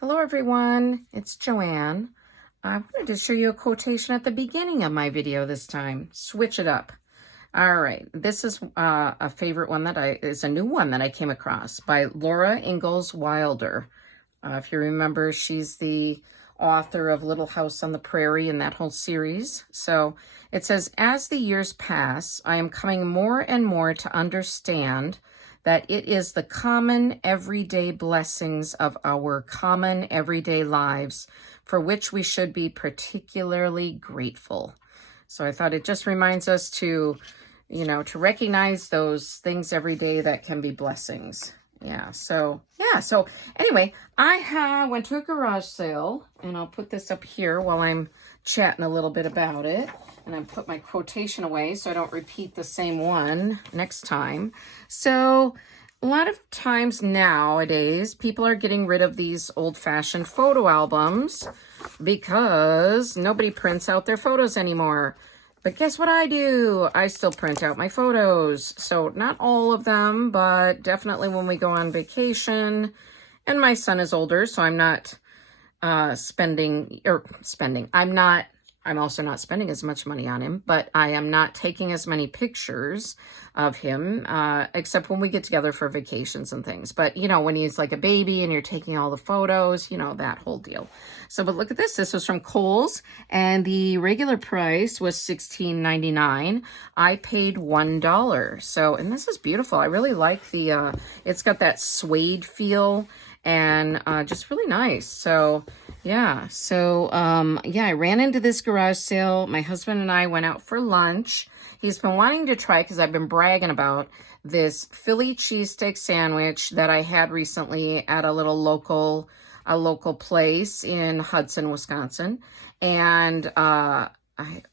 Hello everyone, it's Joanne. I wanted to show you a quotation at the beginning of my video this time. Switch it up. All right, this is a favorite one is a new one that I came across by Laura Ingalls Wilder. If you remember, she's the author of Little House on the Prairie and that whole series. So it says, as the years pass, I am coming more and more to understand that it is the common everyday blessings of our common everyday lives for which we should be particularly grateful. So I thought it just reminds us to, to recognize those things every day that can be blessings. So anyway, I went to a garage sale, and I'll put this up here while I'm chatting a little bit about it. And I put my quotation away so I don't repeat the same one next time. So a lot of times nowadays, people are getting rid of these old-fashioned photo albums because nobody prints out their photos anymore. But guess what I do? I still print out my photos. So not all of them, but definitely when we go on vacation. And my son is older, so I'm not I'm also not spending as much money on him, but I am not taking as many pictures of him, except when we get together for vacations and things. But, when he's like a baby and you're taking all the photos, that whole deal. So, but look at this. This was from Kohl's, and the regular price was $16.99. I paid $1. So, and this is beautiful. I really like it's got that suede feel and just really nice. So, I ran into this garage sale. My husband and I went out for lunch. He's been wanting to try, because I've been bragging about this Philly cheesesteak sandwich that I had recently at a local place in Hudson, Wisconsin. And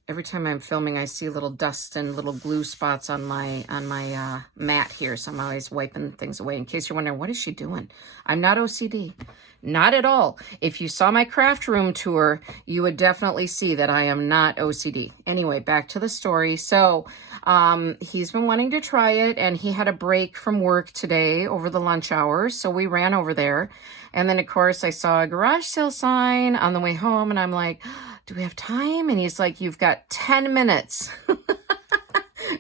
every time I'm filming, I see little dust and little glue spots on my mat here. So I'm always wiping things away. In case you're wondering, what is she doing? I'm not OCD. Not at all. If you saw my craft room tour, you would definitely see that I am not OCD. Anyway, back to the story. So he's been wanting to try it, and he had a break from work today over the lunch hours. So we ran over there. And then, of course, I saw a garage sale sign on the way home, and I'm like, do we have time? And he's like, you've got 10 minutes.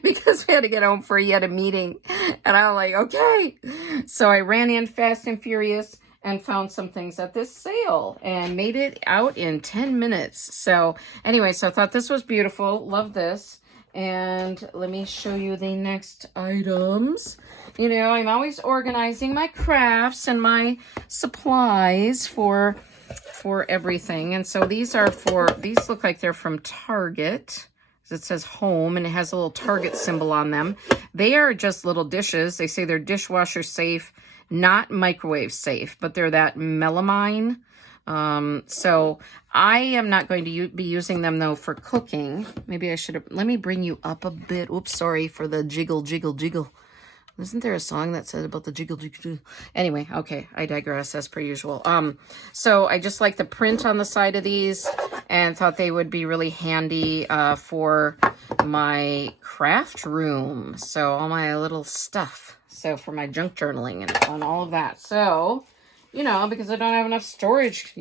Because we had to get home for yet a meeting. And I'm like, okay. So I ran in fast and furious and found some things at this sale and made it out in 10 minutes. So anyway, so I thought this was beautiful. Love this. And let me show you the next items. I'm always organizing my crafts and my supplies for everything. And so these look like they're from Target. It says home, and it has a little Target symbol on them. They are just little dishes. They say they're dishwasher safe, not microwave safe, but they're that melamine. So I am not going to be using them, though, for cooking. Maybe I should have, let me bring you up a bit. Oops, sorry for the jiggle, jiggle, jiggle. Isn't there a song that said about the jiggle, jiggle, jiggle? Anyway, okay, I digress as per usual. So I just like the print on the side of these and thought they would be really handy for my craft room. So all my little stuff. So for my junk journaling and all of that. So, because I don't have enough storage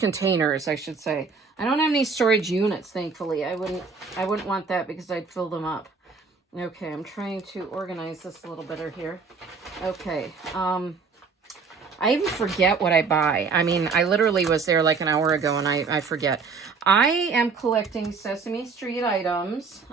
containers, I should say. I don't have any storage units, thankfully. I wouldn't want that, because I'd fill them up. Okay, I'm trying to organize this a little better here. Okay, I even forget what I buy. I mean, I literally was there like an hour ago, and I forget. I am collecting Sesame Street items,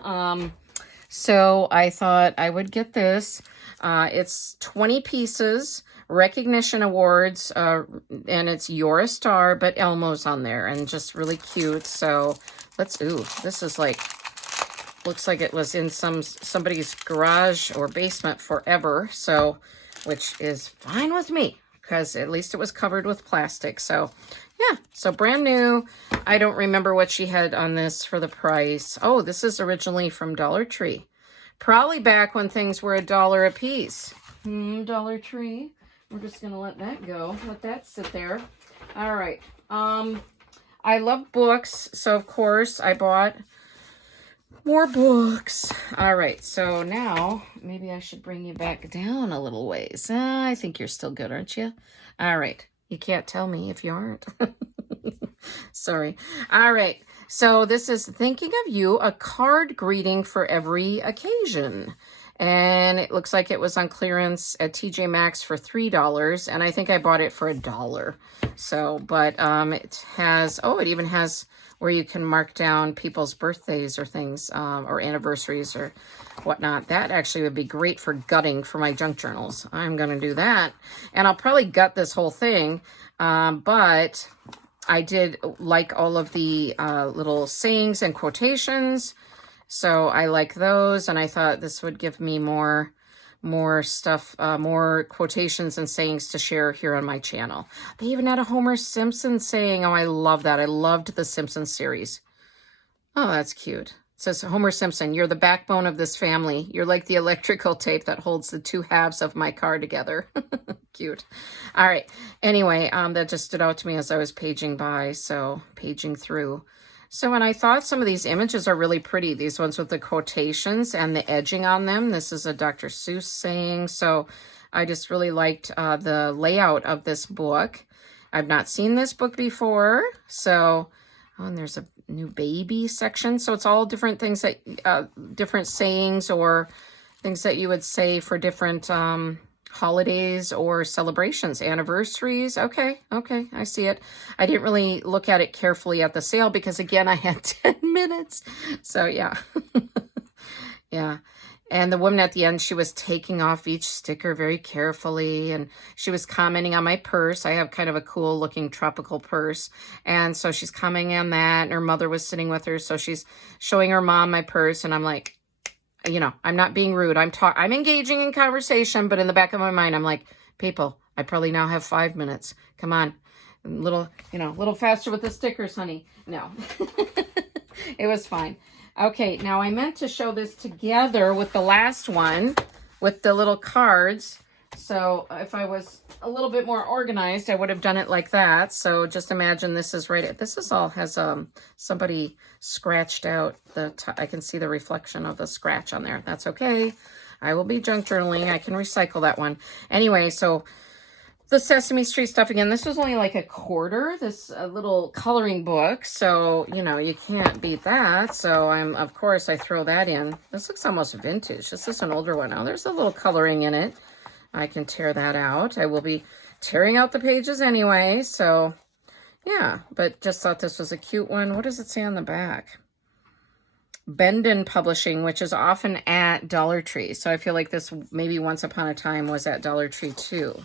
so I thought I would get this. It's 20 pieces, recognition awards, and it's You're a Star, but Elmo's on there, and just really cute. So this is like, looks like it was in somebody's garage or basement forever. So, which is fine with me, because at least it was covered with plastic. So, yeah, so brand new. I don't remember what she had on this for the price. Oh, this is originally from Dollar Tree. Probably back when things were $1 a piece. Dollar Tree. We're just going to let that go. Let that sit there. All right. I love books. So, of course, I bought more books. All right, so now maybe I should bring you back down a little ways. I think you're still good, aren't you? All right, You can't tell me if you aren't. Sorry. All right. So this is Thinking of You, a card greeting for every occasion. And it looks like it was on clearance at TJ Maxx for $3. And I think I bought it for $1. So, but it has, oh, it even has where you can mark down people's birthdays or things, or anniversaries or whatnot. That actually would be great for gutting for my junk journals. I'm going to do that. And I'll probably gut this whole thing. But I did like all of the little sayings and quotations. So I like those. And I thought this would give me more stuff, more quotations and sayings to share here on my channel. They even had a Homer Simpson saying. Oh, I love that. I loved the Simpsons series. Oh, that's cute. It says, Homer Simpson, you're the backbone of this family. You're like the electrical tape that holds the two halves of my car together. Cute. All right. Anyway, that just stood out to me as I was paging through. So, and I thought some of these images are really pretty. These ones with the quotations and the edging on them. This is a Dr. Seuss saying. So I just really liked the layout of this book. I've not seen this book before. So, oh, and there's a new baby section. So it's all different things that, different sayings or things that you would say for different holidays or celebrations, anniversaries. Okay, I see it. I didn't really look at it carefully at the sale because, again, I had 10 minutes. So, yeah. Yeah. And the woman at the end, she was taking off each sticker very carefully, and she was commenting on my purse. I have kind of a cool looking tropical purse. And so she's commenting on that, and her mother was sitting with her. So she's showing her mom my purse, and I'm like, you know, I'm not being rude. I'm engaging in conversation, but in the back of my mind, I'm like, people, I probably now have 5 minutes. Come on. A little faster with the stickers, honey. No, it was fine. Okay, now I meant to show this together with the last one with the little cards. So if I was a little bit more organized, I would have done it like that. So just imagine this is this is all has somebody scratched out I can see the reflection of the scratch on there. That's okay. I will be junk journaling. I can recycle that one. Anyway, so the Sesame Street stuff again. This was only like $1/4, this little coloring book. So, you know, you can't beat that. So of course I throw that in. This looks almost vintage. This is an older one. Oh, there's a little coloring in it. I can tear that out. I will be tearing out the pages anyway. So yeah, but just thought this was a cute one. What does it say on the back? Bendon Publishing, which is often at Dollar Tree. So I feel like this maybe once upon a time was at Dollar Tree too.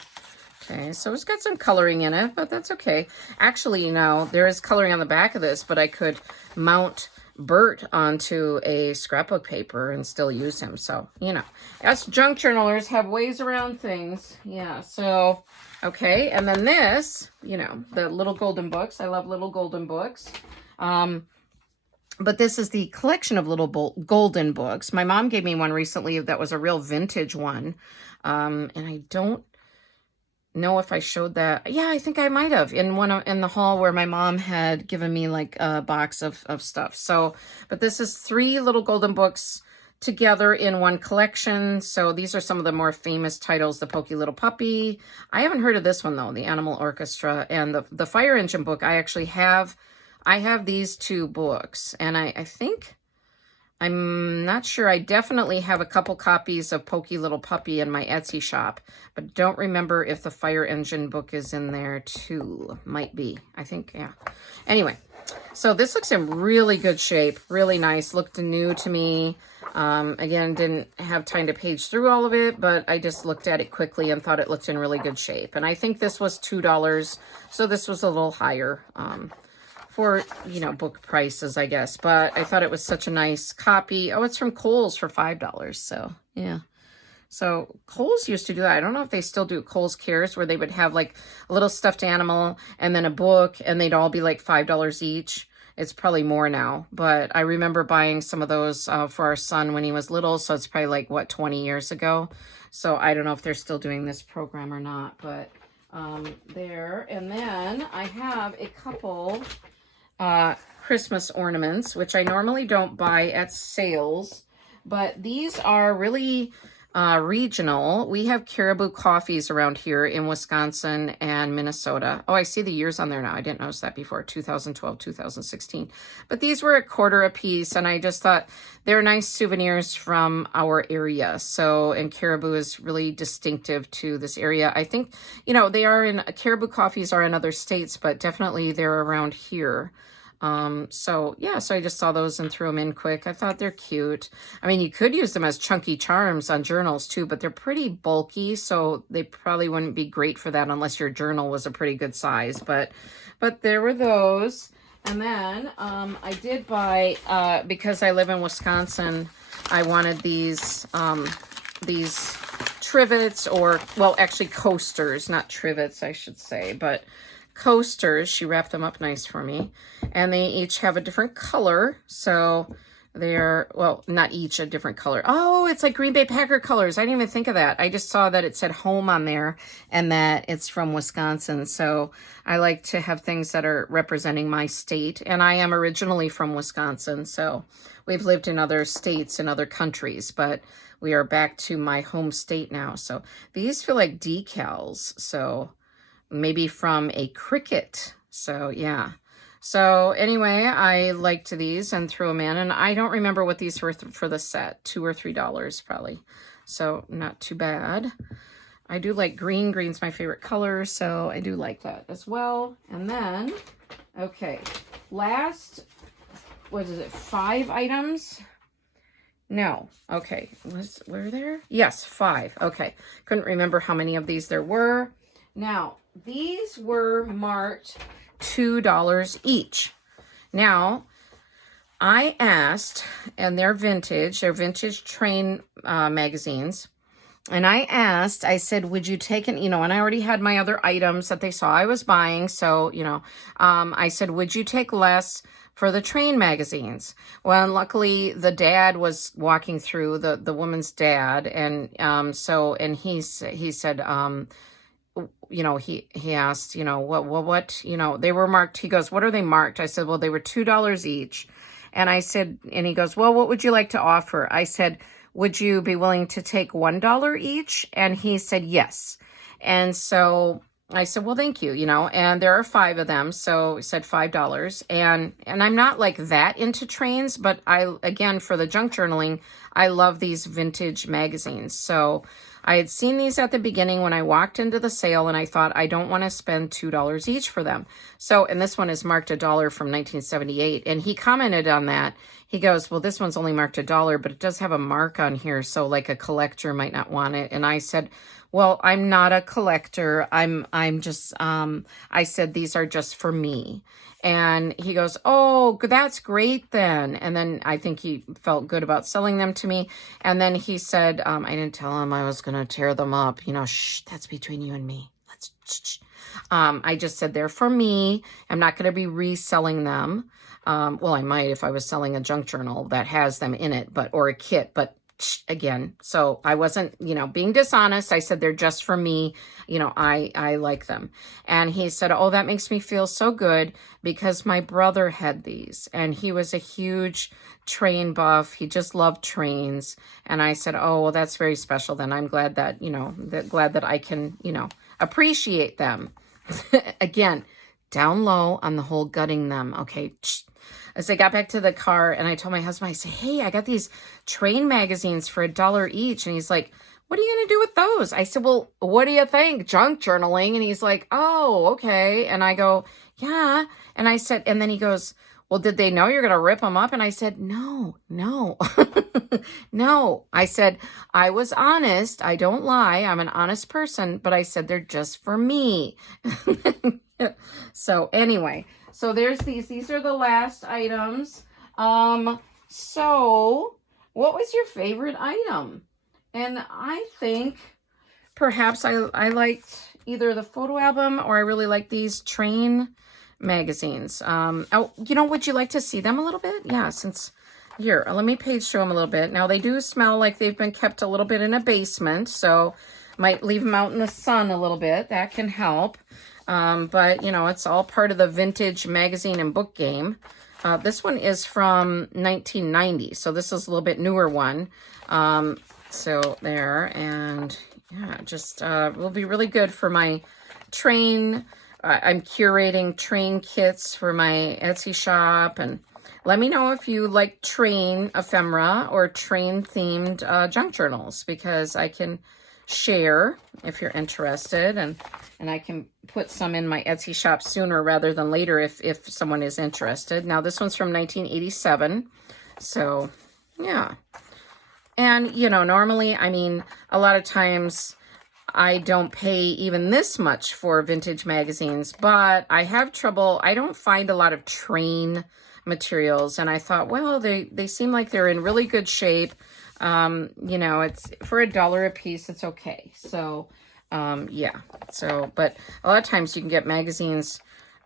Okay, so it's got some coloring in it, but that's okay. Actually, you know, there is coloring on the back of this, but I could mount Bert onto a scrapbook paper and still use him. So, you know, us junk journalers have ways around things. Yeah, so, okay. And then this, you know, the little golden books. I love little golden books. But this is the collection of little golden books. My mom gave me one recently that was a real vintage one. And I don't know if I showed that. Yeah, I think I might have in the hall where my mom had given me like a box of stuff. So, but this is 3 little golden books together in one collection. So these are some of the more famous titles. The Pokey Little Puppy. I haven't heard of this one though. The Animal Orchestra and the Fire Engine book. I actually have. I have these 2 books, and I think. I'm not sure. I definitely have a couple copies of Pokey Little Puppy in my Etsy shop, but don't remember if the Fire Engine book is in there too. Might be. I think, yeah. Anyway, so this looks in really good shape. Really nice. Looked new to me. Again, didn't have time to page through all of it, but I just looked at it quickly and thought it looked in really good shape. And I think this was $2, so this was a little higher. For, you know, book prices, I guess. But I thought it was such a nice copy. Oh, it's from Kohl's for $5. So, yeah. So, Kohl's used to do that. I don't know if they still do Kohl's Cares, where they would have, like, a little stuffed animal and then a book, and they'd all be, like, $5 each. It's probably more now. But I remember buying some of those for our son when he was little. So, it's probably, like, what, 20 years ago? So, I don't know if they're still doing this program or not. But there. And then I have a couple Christmas ornaments, which I normally don't buy at sales, but these are really regional. We have Caribou coffees around here in Wisconsin and Minnesota. Oh, I see the years on there now. I didn't notice that before, 2012, 2016. But these were $1 a piece, and I just thought they're nice souvenirs from our area. So, and Caribou is really distinctive to this area. I think, you know, Caribou coffees are in other states, but definitely they're around here. So yeah, so I just saw those and threw them in quick. I thought they're cute. I mean, you could use them as chunky charms on journals too, but they're pretty bulky, so they probably wouldn't be great for that unless your journal was a pretty good size. But there were those. And then I did buy, because I live in Wisconsin, I wanted these trivets, or, well, actually coasters, not trivets, I should say, but coasters. She wrapped them up nice for me, and they each have a different color. So they're, well, not each a different color. Oh, it's like Green Bay Packer colors. I didn't even think of that. I just saw that it said home on there and that it's from Wisconsin. So I like to have things that are representing my state, and I am originally from Wisconsin. So we've lived in other states and other countries, but we are back to my home state now. So these feel like decals. So maybe from a cricket. So yeah. So anyway, I liked these and threw them in, and I don't remember what these were for the set, $2 or $3 probably. So not too bad. I do like green. Green's my favorite color, so I do like that as well. And then, okay, last, what is it, 5 items? No, okay, were there? Yes, 5, okay. Couldn't remember how many of these there were. Now, these were marked $2 each. Now, I asked, and they're vintage train magazines. And I asked, I said, would you take an, you know, and I already had my other items that they saw I was buying. So, you know, I said, would you take less for the train magazines? Well, luckily the dad was walking through, the woman's dad. And and he said, you know, he asked, you know, what, you know, they were marked. He goes, what are they marked? I said, well, they were $2 each. And I said, and he goes, well, what would you like to offer? I said, would you be willing to take $1 each? And he said, yes. And so I said, well, thank you, you know, and there are 5 of them. So he said $5. And I'm not like that into trains, but again, for the junk journaling, I love these vintage magazines. So I had seen these at the beginning when I walked into the sale, and I thought, I don't want to spend $2 each for them. So, and this one is marked $1 from 1978. And he commented on that. He goes, well, this one's only marked $1, but it does have a mark on here. So like a collector might not want it. And I said, well, I'm not a collector. I'm just, I said, these are just for me. And he goes, oh, that's great then. And then I think he felt good about selling them to me. And then he said, I didn't tell him I was going to tear them up. You know, shh, that's between you and me. Let's shh. I just said they're for me. I'm not going to be reselling them. Well, I might if I was selling a junk journal that has them in it, or a kit, but again, so I wasn't, you know, being dishonest. I said, they're just for me. You know, I like them. And he said, oh, that makes me feel so good because my brother had these and he was a huge train buff. He just loved trains. And I said, oh, well, that's very special. Then I'm glad that, you know, glad that I can, you know, appreciate them. Again, down low on the whole gutting them. Okay. As I got back to the car and I told my husband, I said, hey, I got these train magazines for $1 each. And he's like, what are you going to do with those? I said, well, what do you think? Junk journaling. And he's like, oh, okay. And I go, yeah. And I said, and then he goes, well, did they know you're going to rip them up? And I said, no, no. I said, I was honest. I don't lie. I'm an honest person. But I said, they're just for me. So anyway, so there's these are the last items. So what was your favorite item? And I think perhaps I liked either the photo album or I really like these train magazines. Oh, you know, would you like to see them a little bit? Yeah, since here, let me page show them a little bit. Now they do smell like they've been kept a little bit in a basement, so might leave them out in the sun a little bit. That can help. But, you know, it's all part of the vintage magazine and book game. This one is from 1990, so this is a little bit newer one. So there, and yeah, just will be really good for my train. I'm curating train kits for my Etsy shop, and let me know if you like train ephemera or train themed junk journals, because I can share if you're interested, and I can put some in my Etsy shop sooner rather than later if someone is interested. Now this one's from 1987, so yeah. And you know, normally, I mean, a lot of times I don't pay even this much for vintage magazines, but I have trouble. I don't find a lot of train materials, and I thought, well, they seem like they're in really good shape. You know, it's for $1 a piece, it's okay. So yeah, so, but a lot of times you can get magazines,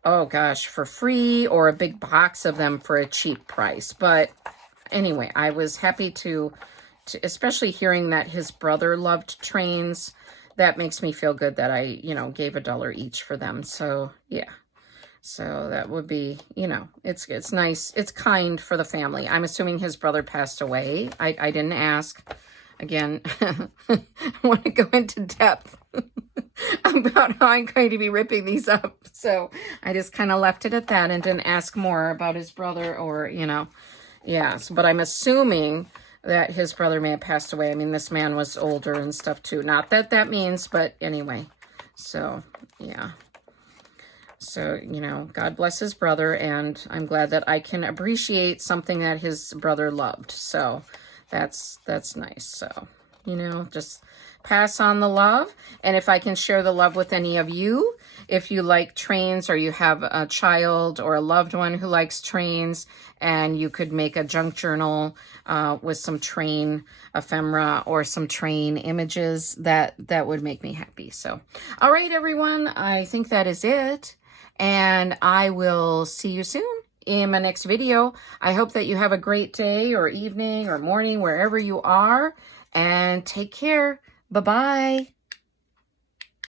oh gosh, for free, or a big box of them for a cheap price. But anyway, I was happy to especially hearing that his brother loved trains. That makes me feel good that I, you know, gave $1 each for them. So yeah. So that would be, you know, it's nice. It's kind for the family. I'm assuming his brother passed away. I didn't ask. Again, I want to go into depth about how I'm going to be ripping these up. So I just kind of left it at that and didn't ask more about his brother, or, you know, yeah. So, but I'm assuming that his brother may have passed away. I mean, this man was older and stuff too. Not that that means, but anyway. So, yeah. So, you know, God bless his brother, and I'm glad that I can appreciate something that his brother loved. So that's nice. So, you know, just pass on the love. And if I can share the love with any of you, if you like trains, or you have a child or a loved one who likes trains, and you could make a junk journal with some train ephemera or some train images, that would make me happy. So, all right, everyone, I think that is it. And I will see you soon in my next video. I hope that you have a great day or evening or morning, wherever you are, and take care. Bye-bye.